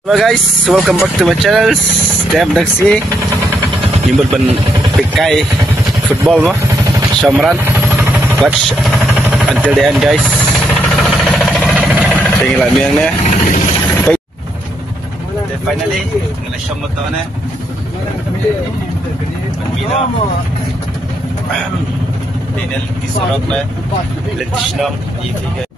Hello guys, welcome back to my channel. Setiap daksi nyumbut ban pikai football no, Shamran. Watch until the end guys. Tinggal miang na. Finally, ngala shamot to na. Bina. Tinel disarap na. Letishnam ifi guys.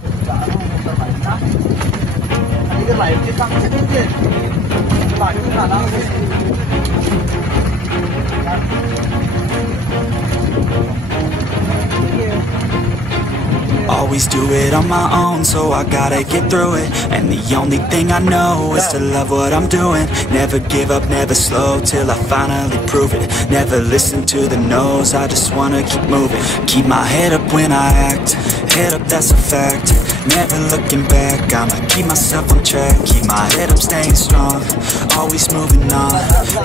Always do it on my own, so I gotta get through it. And the only thing I know is to love what I'm doing. Never give up, never slow, till I finally prove it. Never listen to the no's, I just wanna keep moving. Keep my head up when I act, head up, that's a fact. Never looking back, I'ma keep myself on track. Keep my head up, staying strong, always moving on.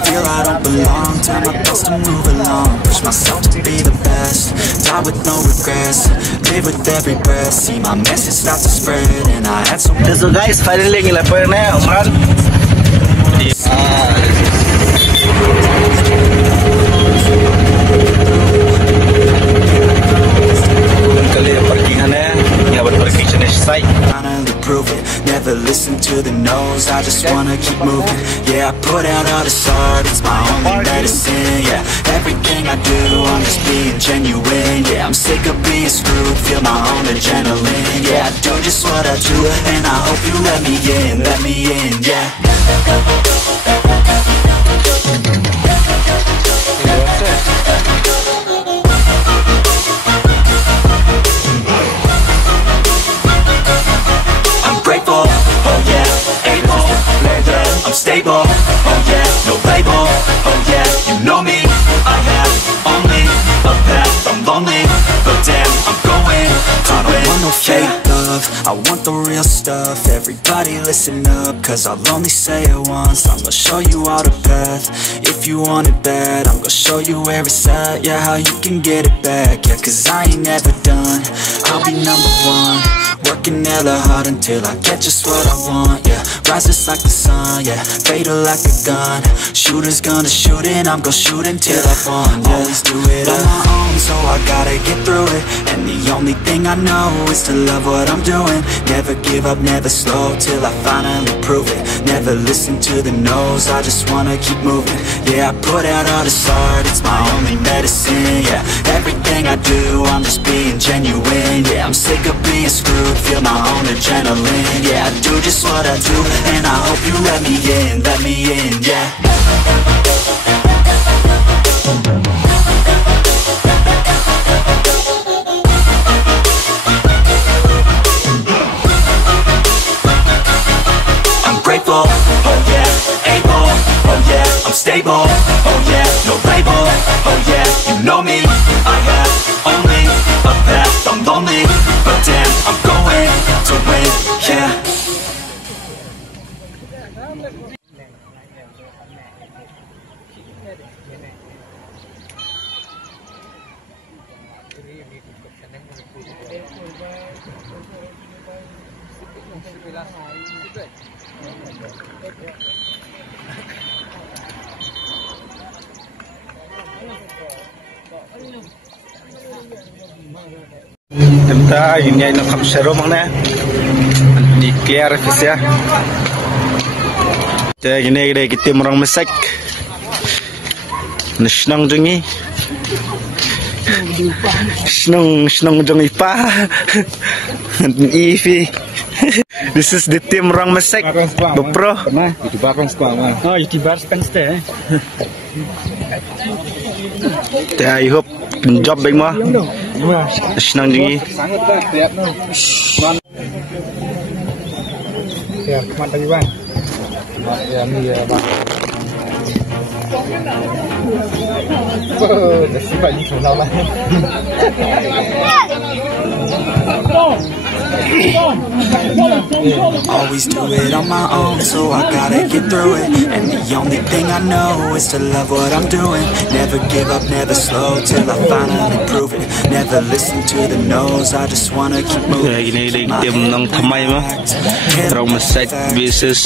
Feel I don't belong, tell my thoughts to move along. Push myself to be the best, die with no regrets. Live with every breath, see my message start to spread. And I had so So guys, finally ngilapar na Umran. finally prove it. Never listen to the no's, I just wanna keep moving. Yeah, I put out all this art, it's my only medicine. Yeah, everything I do, I'm just being genuine. Yeah, I'm sick of being screwed, feel my own adrenaline. Yeah, I do just what I do, and I hope you let me in, yeah. I'm stable, oh yeah, no label, oh yeah, you know me. I have only a path, I'm lonely, but damn, I'm going to win. I don't want no fake love, I want the real stuff. Everybody listen up, cause I'll only say it once. I'm gonna show you all the path, if you want it bad. I'm gonna show you where it's at, yeah, how you can get it back. Yeah, cause I ain't never done, I'll be number one. Working hella hard until I get just what I want, yeah. Rises like the sun, yeah, fatal like a gun. Shooter's gonna shoot and I'm gonna shoot until I won, yeah. Always do it on my own, so I gotta get through it. And the only thing I know is to love what I'm doing. Never give up, never slow, till I finally prove it. Never listen to the no's, I just wanna keep moving. Yeah, I put out all this art, it's my only medicine. Yeah, everything I do, I'm just being genuine. Yeah, I'm sick of being screwed, feel my own adrenaline. Yeah, I do just what I do, and I hope you let me in, yeah. I'm grateful, oh yeah, able, oh yeah, I'm stable, oh yeah, no label, oh yeah, you know me. I have only a path, I'm lonely, but damn, I'm going to win, yeah. Kita ini nak kapsero mana? Di clear ya. Jadi gini kita orang mesak. Senang jengi. Senang jengi pa. Ifi. This is the team orang mesak. Bepro. Oh, YouTuber Spencer. I hope job baik mah. Senang jengi. Ya, mantap bang. Ya, ini ya bang. Oh, dah siap ni sudah lah. Always do it on my own, so I gotta get through it. And the only thing I know is to love what I'm doing. Never give up, never slow, till I finally prove it. Never listen to the no's, I just wanna keep moving. Ini di tim Nong Thamai mah. Romasek versus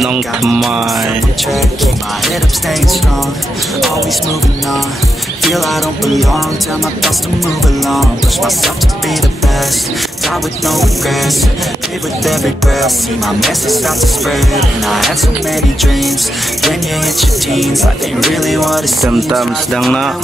Nong Thamai. Keep my head up, staying strong, always moving on. Feel I don't belong, tell my thoughts to move along. Push myself to be the best, die with no regrets. Live with every breath, see my message start to spread. And I had so many dreams, then you hit your teens. Life ain't really what it seems. Tam-tam sedang nak.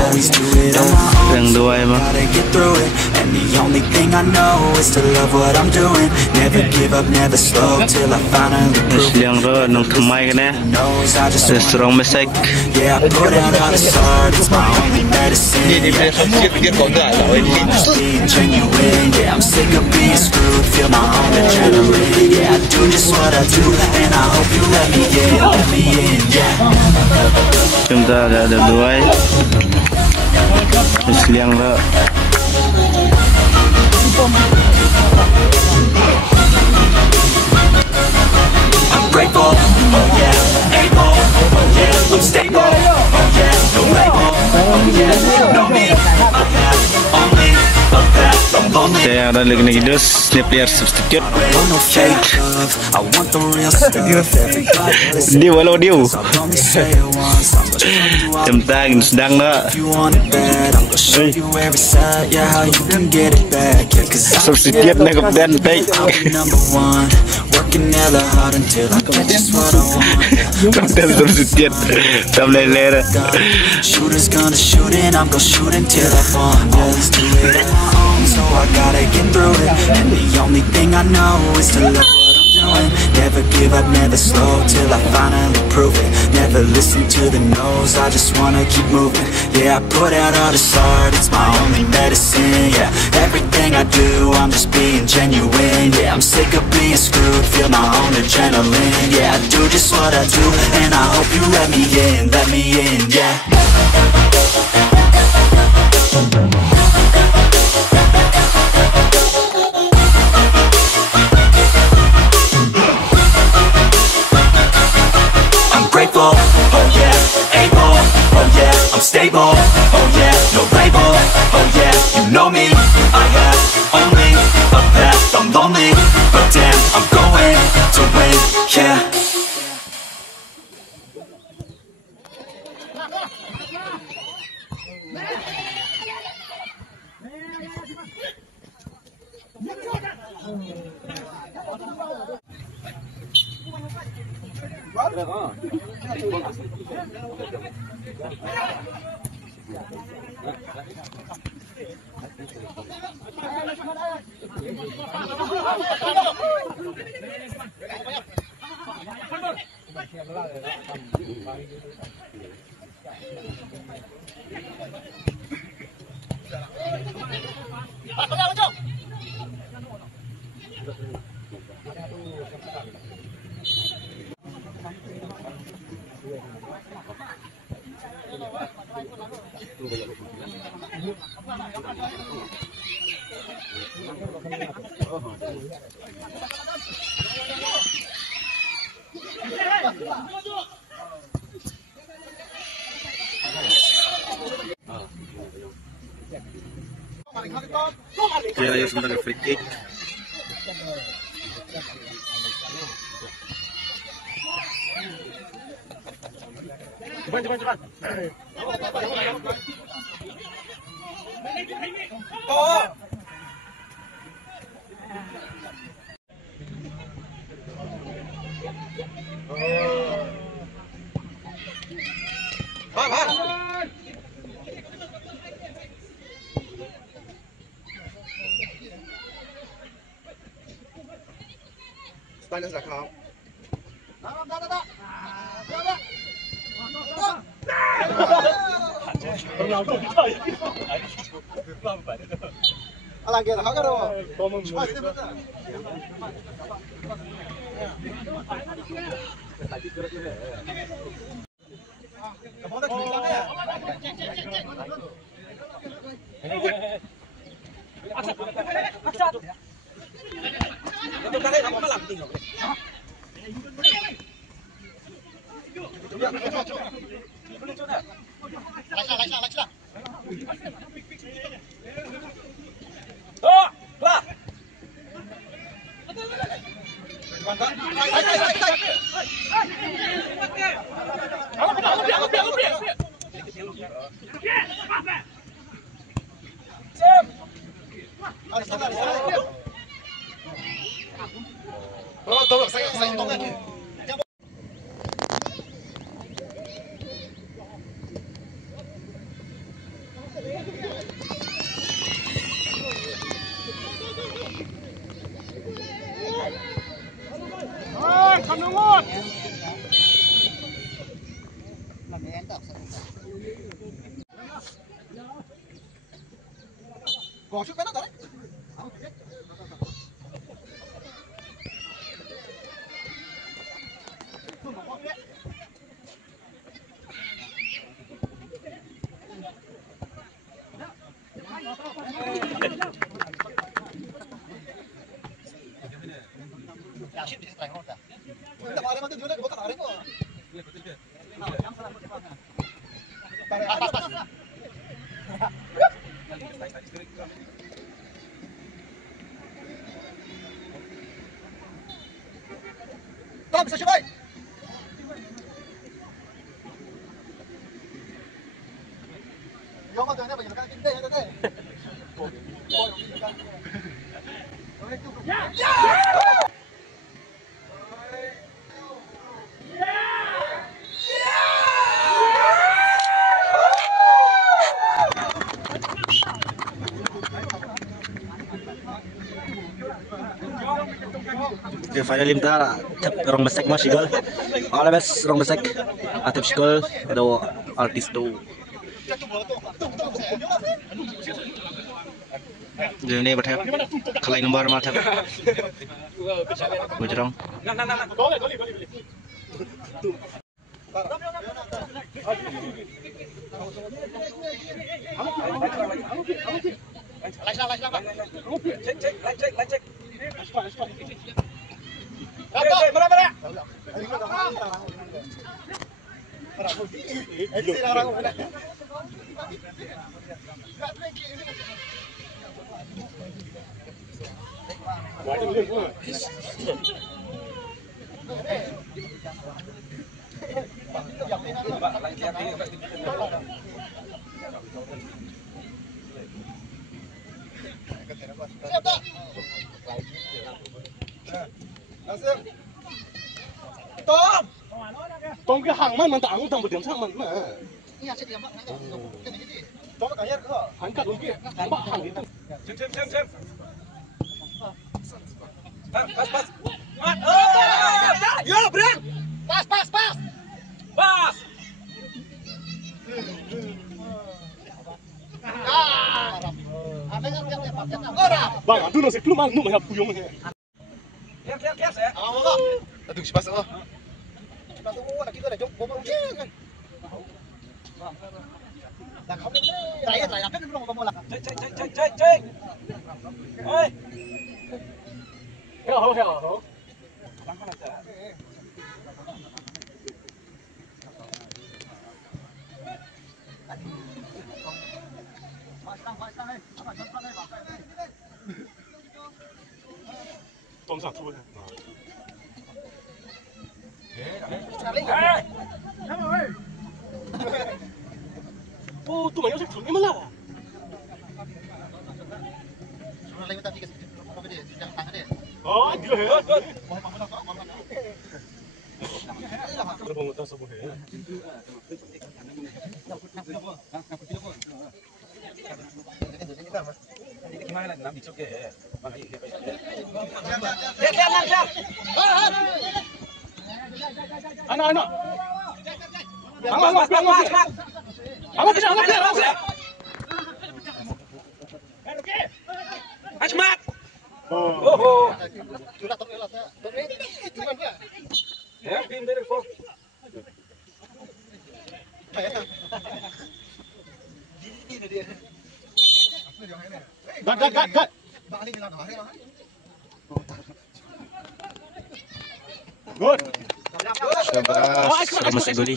Always do it on my own, Yang dua mah. gotta get through it. And the only thing I know is to love what I'm doing. Never give up, never slow, till I finally prove it. Yang dua Nong Thamai kan ya. Knows I just Terus Romasek. yeah, I put out all the stars, it's my only medicine. Being genuine, yeah, I'm sick of being screwed. Feel my own adrenaline, yeah, I do just what I do, and I hope you let me in, yeah. Chúng ta đã được đuổi. Liang đó. I'm grateful, oh yeah, able, oh yeah, I'm stable, oh yeah, no label, oh yeah, you know me, I have only a path, I'm lonely. Saya ada lagi nih dus, ini player substitute. Want no fake love, I want the real stuff. Everybody listen, Dia walau dia. I'll only say it once, I'm gonna show you all. Tentang sedang nak. If you want it bad, I'm gonna show you every side, yeah, how you can get it back, yeah, cause I'm Substitute na kapten baik. number one, working hella hard until I get just what I want. Kapten substitute. Sampai lera. Shooters gonna shoot and I'm gonna shoot until I fall. Always do it on my own, so I gotta get through it. And the only thing I know is to love what I'm doing. Never give up, never slow, till I finally prove it. Never listen to the no's, I just wanna keep moving. Yeah, I put out all this art, it's my only medicine. Yeah, everything I do, I'm just being genuine. Yeah, I'm sick of being screwed, feel my own adrenaline. Yeah, I do just what I do, and I hope you let me in, yeah. Grateful, oh yeah, able, oh yeah, I'm stable, oh yeah, no label, oh yeah, you know me, I have only a path, I'm lonely, but damn, I'm going to win, yeah. Dia lagi sebentar free kick. Cepat. Tom, bisa coba. Yo, mau tanya bagaimana kita ya tadi. Okay, finally kita orang besek mas sigol. All the best orang besek. Atip sigol do artis do. Ini berapa? Kalai nomor mata. Bujrong. Tông cái hàng man tảng tông một điểm sang mình mà. Hắn cắt đúng kia, hắn bắt hàng đến. Xem. Pas. Yo, break. Pas. Bang, aduh nasi keluar nu mah puyung he. Lihat saya. Aduh, si pas oh. Pas oh, nak kita dah jom bomba ujian kan. Dah kau ni. Terakhir apa kan belum bomba lah. Cek. Oi. Heo. Tông sang thu. Oh, tu mày sẽ thử cái mà là. Oh, dia he. Terbang atas semua he. Gimana nak bicara ke? Anak. Angkat ke? Asmat. Oh. Sudah tak elok tak. Cuman dia. Ya, tim dari Fox. Ini dia. Cut. Good. Sudah masuk goli.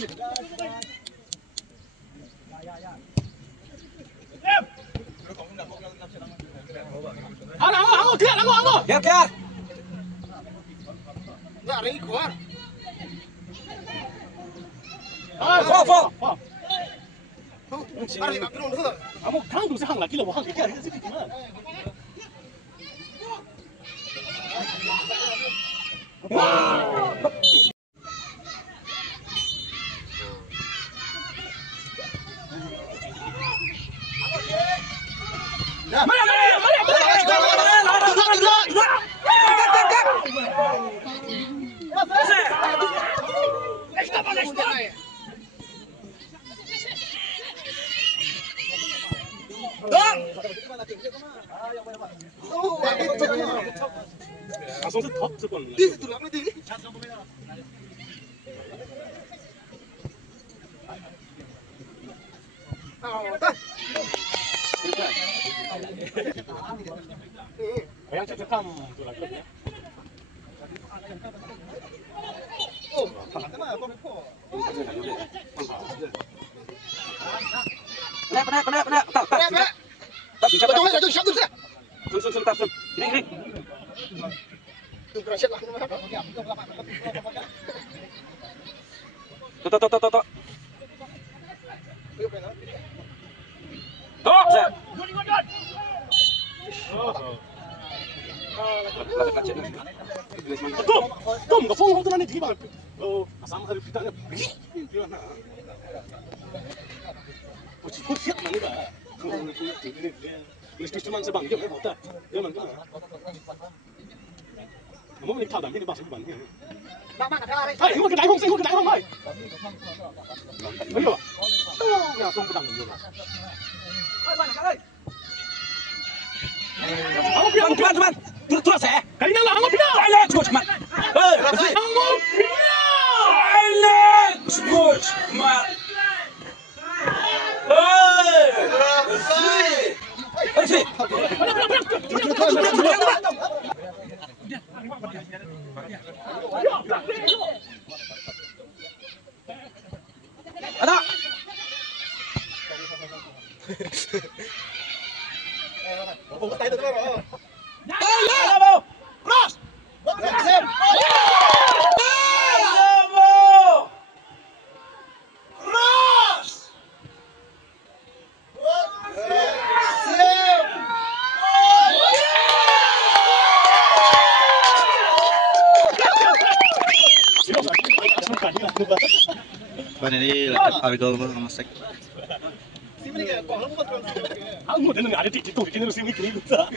Anggo, Kejar. Lari keluar. Fall. Lari nak turun tu. Anggo, hang tu hang lagi lah, hang kejar ni sikit mana. Langsung top sekon. Itu lah nanti. Yang cekam tu lah klubnya. Oh, kenapa kau? Penat. Tak. Betul tu siap tu. Sun. Ini. Tu kerasat lah. Tok. Kom, kau phone tu nanti di mana? Oh, asam hari kita ni. Gimana? Kau siap mana dah? Mesti cuma sebang je, mau tak? Jangan kan? Kamu ni tahu dah, ini bahasa Jepang. Hai, kamu ke daerah hong, hai. Ayo. Oh, ya, song pedang dulu. Cepat. Terus saya. Kali nang lah, kamu pindah. Cepat. Kamu Cepat. Ada. Oh, tahu tu kan? Cross. Mana ni argol masak. Kamu dah ada di situ, di sini kini lusa.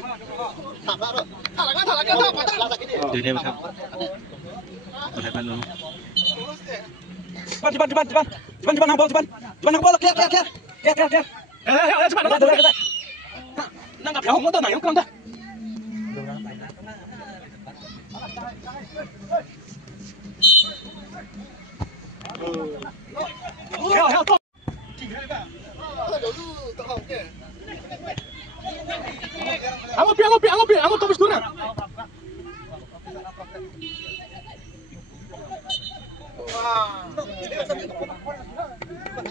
Dunia macam. Berapa dulu? Cepat hang bola. Kejar. Cepat. Nang apa hong tu nang yang kau dah. Heo, tu. Anggo tobis dulu.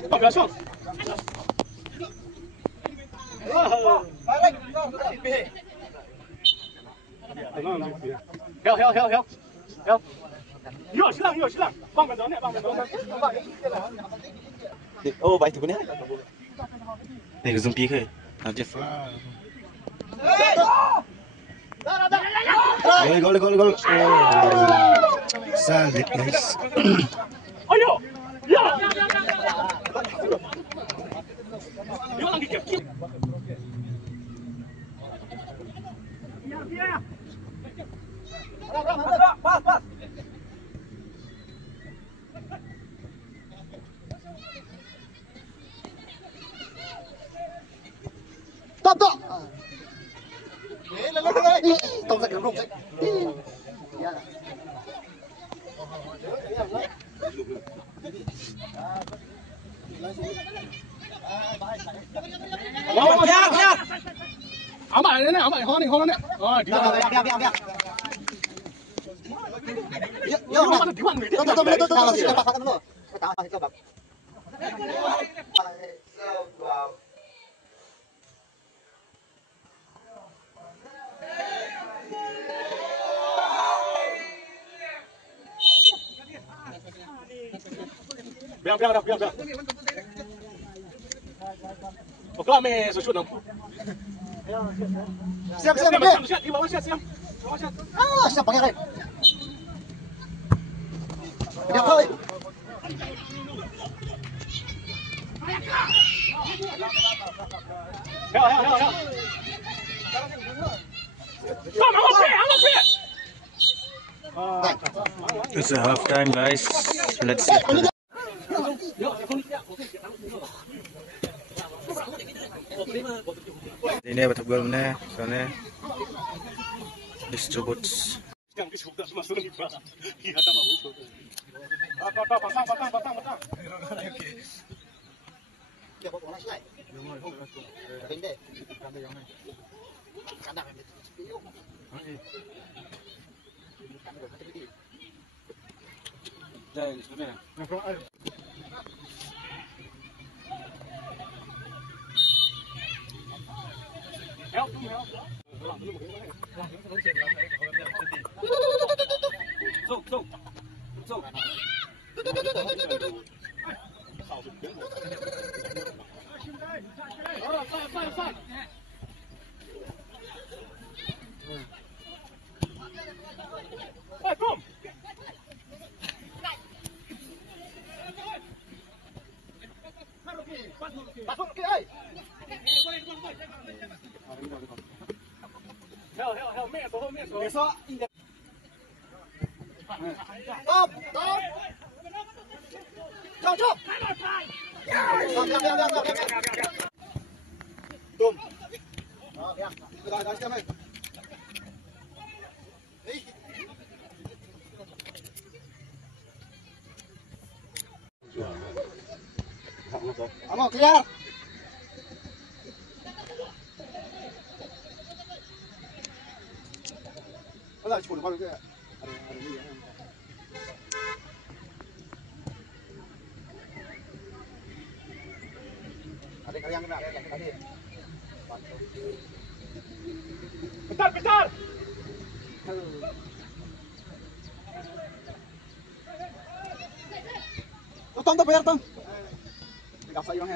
Biasa. Heo. Yo, silang. Bang betul ni. Oh, baik tu benar. Ni zoom pi ke? Jeff. Gol. Sangat nice. Ayo. Ya. Yo lagi ke. Ya. Pas. Stop. Tông sạch rung sạch. Kejar. Amat ni, amat ni, hong ni. Ah, dia. Biar. Yo, mana diwan ni? Tuh, sini pasangkan dulu. Tahan, coba. Biar. Okey, me susut nam. Siap. Siap, di bawah siap. Ah, siap pakai kain. Ya, koi. Ya. Come on, It's a half time, guys. Let's get to the... Ini betul gol mana? Sana distributes. Yang disebut masuk ni bah. Iya, tak mau itu. Batang. Ya, buat orang selai. Pendek. Kadang. Jangan sebenarnya. Help. So. Fine. Hey, come. Pasok ke ai. Hell, meso. Stop. Jom. Tum. Biar. Dah siap, mai. Amo, clear. Wala, cukup kalau ke. Ada kalian kena tadi. Bentar. Tong bayar tong. Enggak usah yang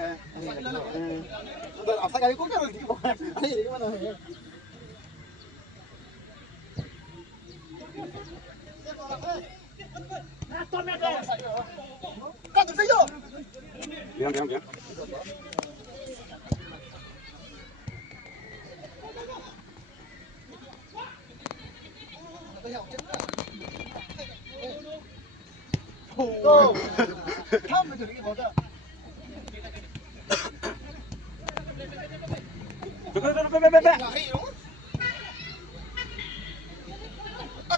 udah apa kali kok kan di bawah. Ini gimana? Kan saya. Biar. Tuh. Kamu jadi gimana?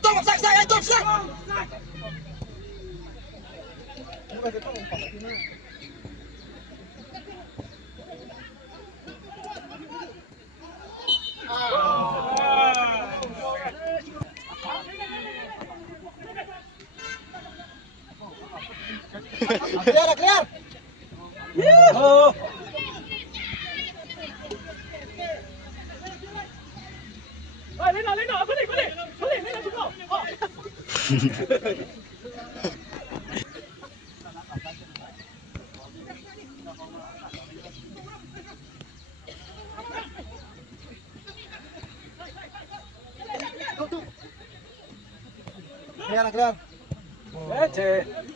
Tong, saya. Clear. Oh. Lena, aku ni. Lena juga. Clear.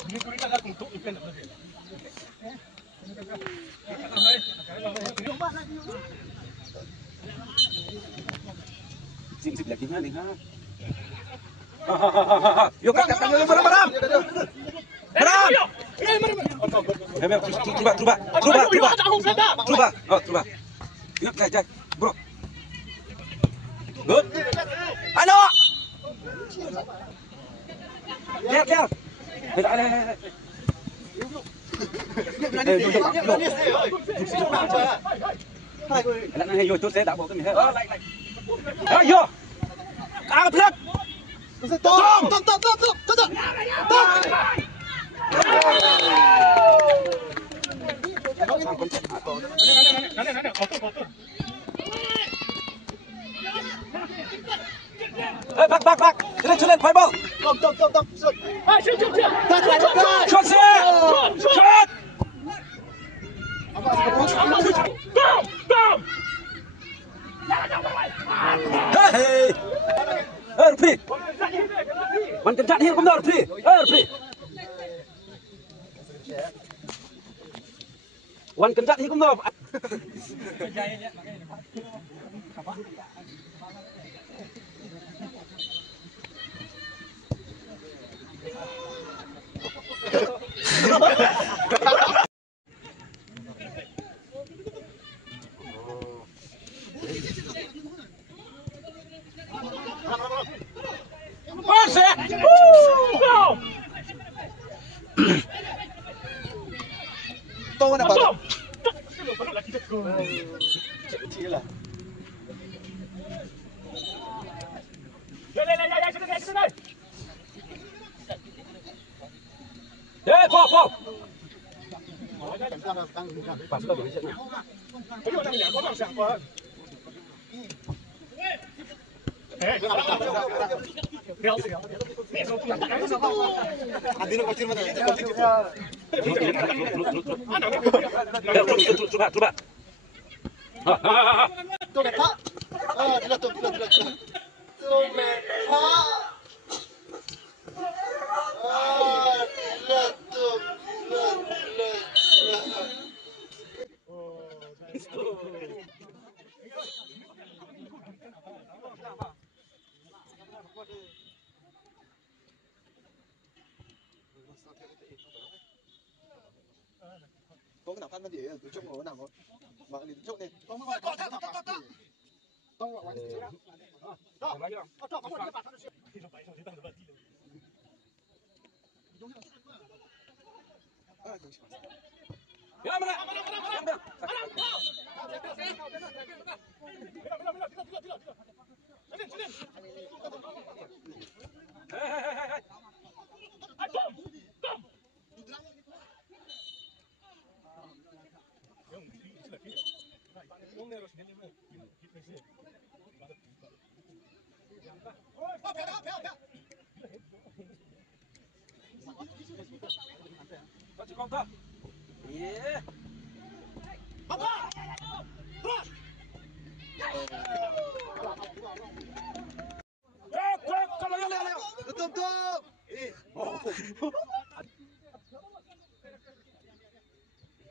Ini kita dah untuk event apa dia? Sip lagi ni ha. Yo Bram. Truba. Yuk, jai. Bro. Good. Ano? Clear. Ada. Lại này vô chút sẽ đảo bộ cái mình hết. Lại. Vô. Áo thiết. Tôm. Back. Lên, fight ball. Tôm. Shot xe. Shot. Hey. Referee. Man kencang hier kom daar referee. Referee. Wan kencang hier kom daar. Tôm này bảo. Fall. Coba. Tôm đẹp phá. Đi là tôm. Tôm đẹp phá. Có cái nào khăn nó để ở trong nó nào không? Mà cái chỗ này. Tông gọi. Yeah. Tôm.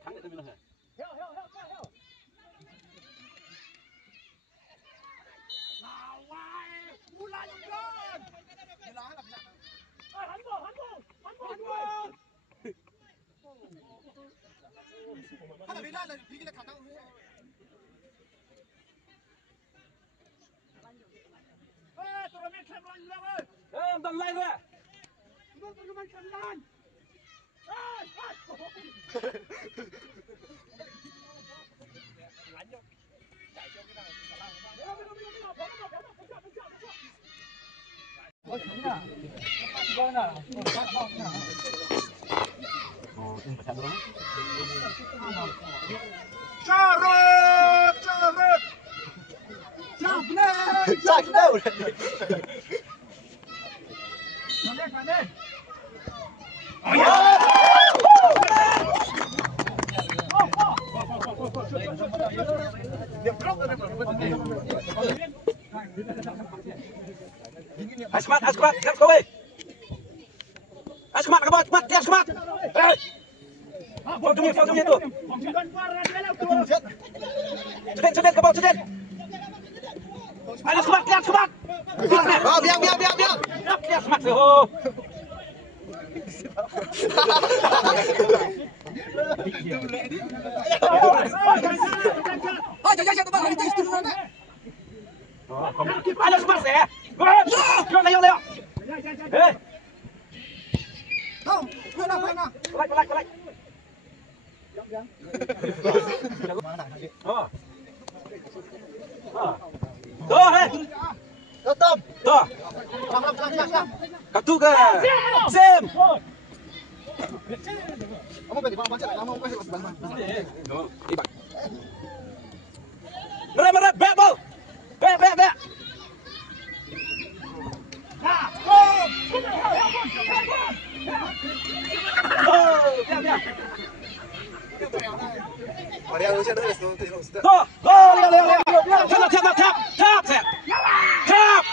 Thắng được mình hả? Tầm lên rồi. Chạy đâu? Asmat, lihat kowe. Asmat, kamu cepat, lihat Asmat. Foto itu. Cedet, kamu cedet. Ayo Asmat, lihat Asmat. Oh, biang. Lihat Asmat. Oh. Ayo Asmat saya. Leo. Hei. Không, quên nào. Kelak. Đó đây. Tâm. Đó. Siap. Kartu ke? Sim. Kamu pwede ba baca? Kamu pwede ba? Iba. Berat, back ball. Back. Biar. Maria Lucia dulu itu. Tuh. Oh, lihat. Tap.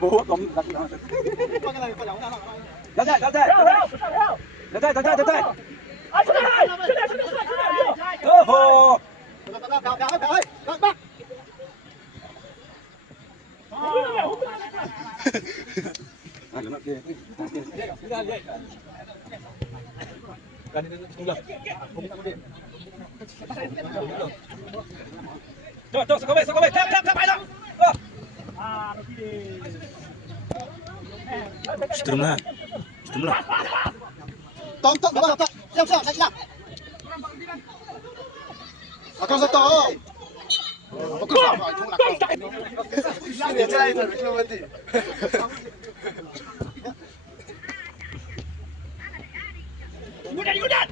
Bố tóm đặt nó. Đặt đây. Ô. Tuh, sekali, tap aja. Strumlah. Tong. Siap. Akan satu. Bagus apa? Ini cara itu berarti. Yudan.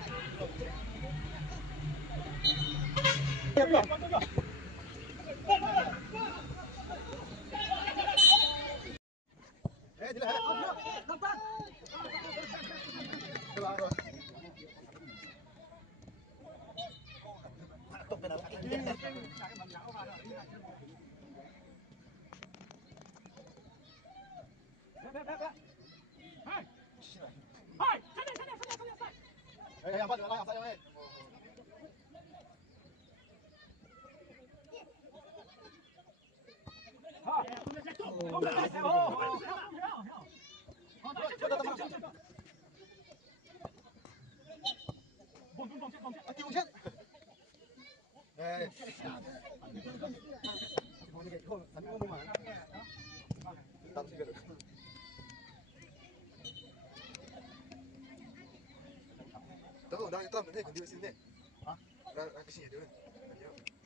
Tahu dah itu nanti ganti mesin deh. Hah? Dah ke sini dulu.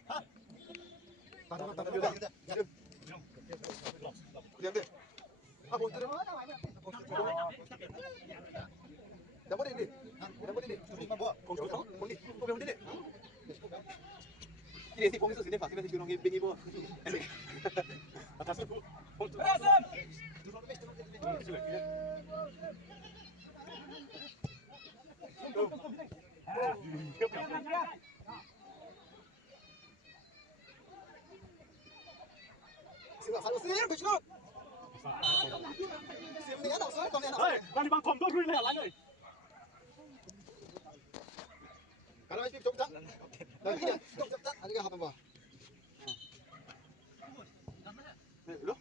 Hah? Tangan dulu. Diam deh. Apa itu? Dah boleh ni. Dah boleh ni. Cuma bawa. Kong ni. Kong ni. Ini si Kong itu sini pasti masih kurang gini bawa. Atas tu. Bạn bằng cổng tôi gửi này lại rồi. Kalau masih cocok tak? Lagi cocok tak? Ada apa apa? Lu?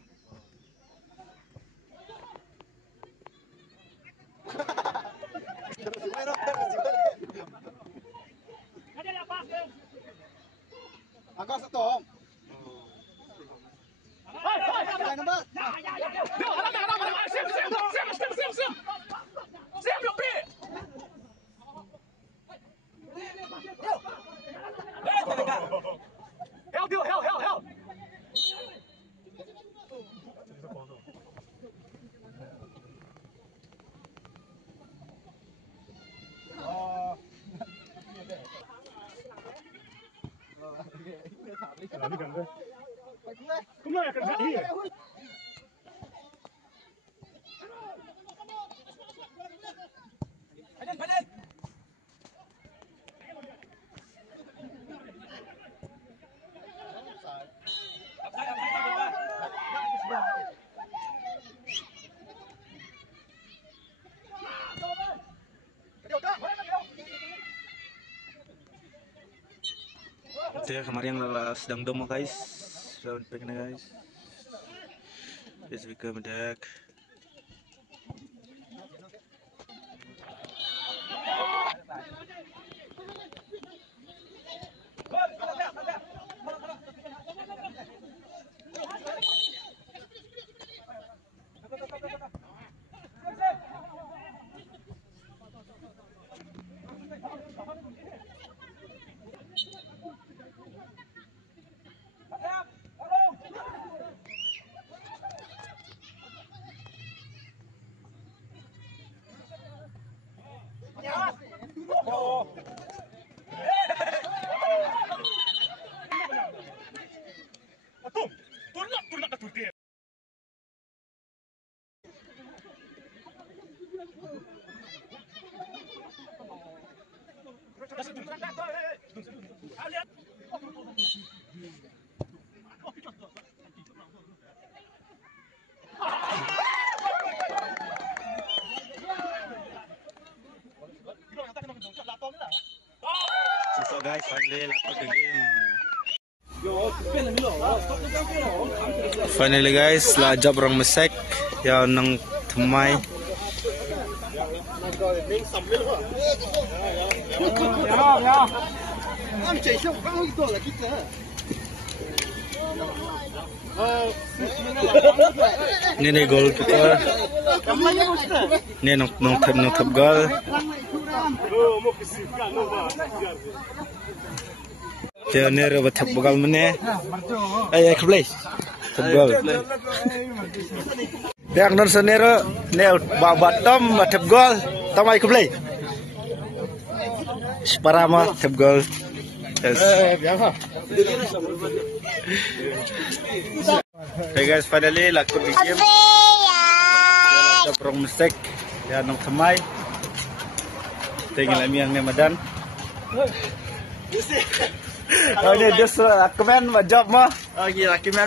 Angkat satu. Hai, nombor. Xem được đi. Heo. Cũng là cần dặn đi. Phải lên. Điều đó. Ya kemarin sedang demo guys, sudah pengen guys. Yes, we come back. So guys, finally lapor ke game. Finally guys, la job orang mesek yang nang temai. Ini gol kita. Ini nong thap gol. Dia nero thap gol mana? Ay play. Thap gol. Yang non senero neo bottom thap gol. Tamai play. Sparama thap gol. Yes. Okay guys, finally lakukan game. Ada perang mesek, ya nong temai. Tinggal amian memadan. Oh ini dia komen job mah. Oh gila, komen.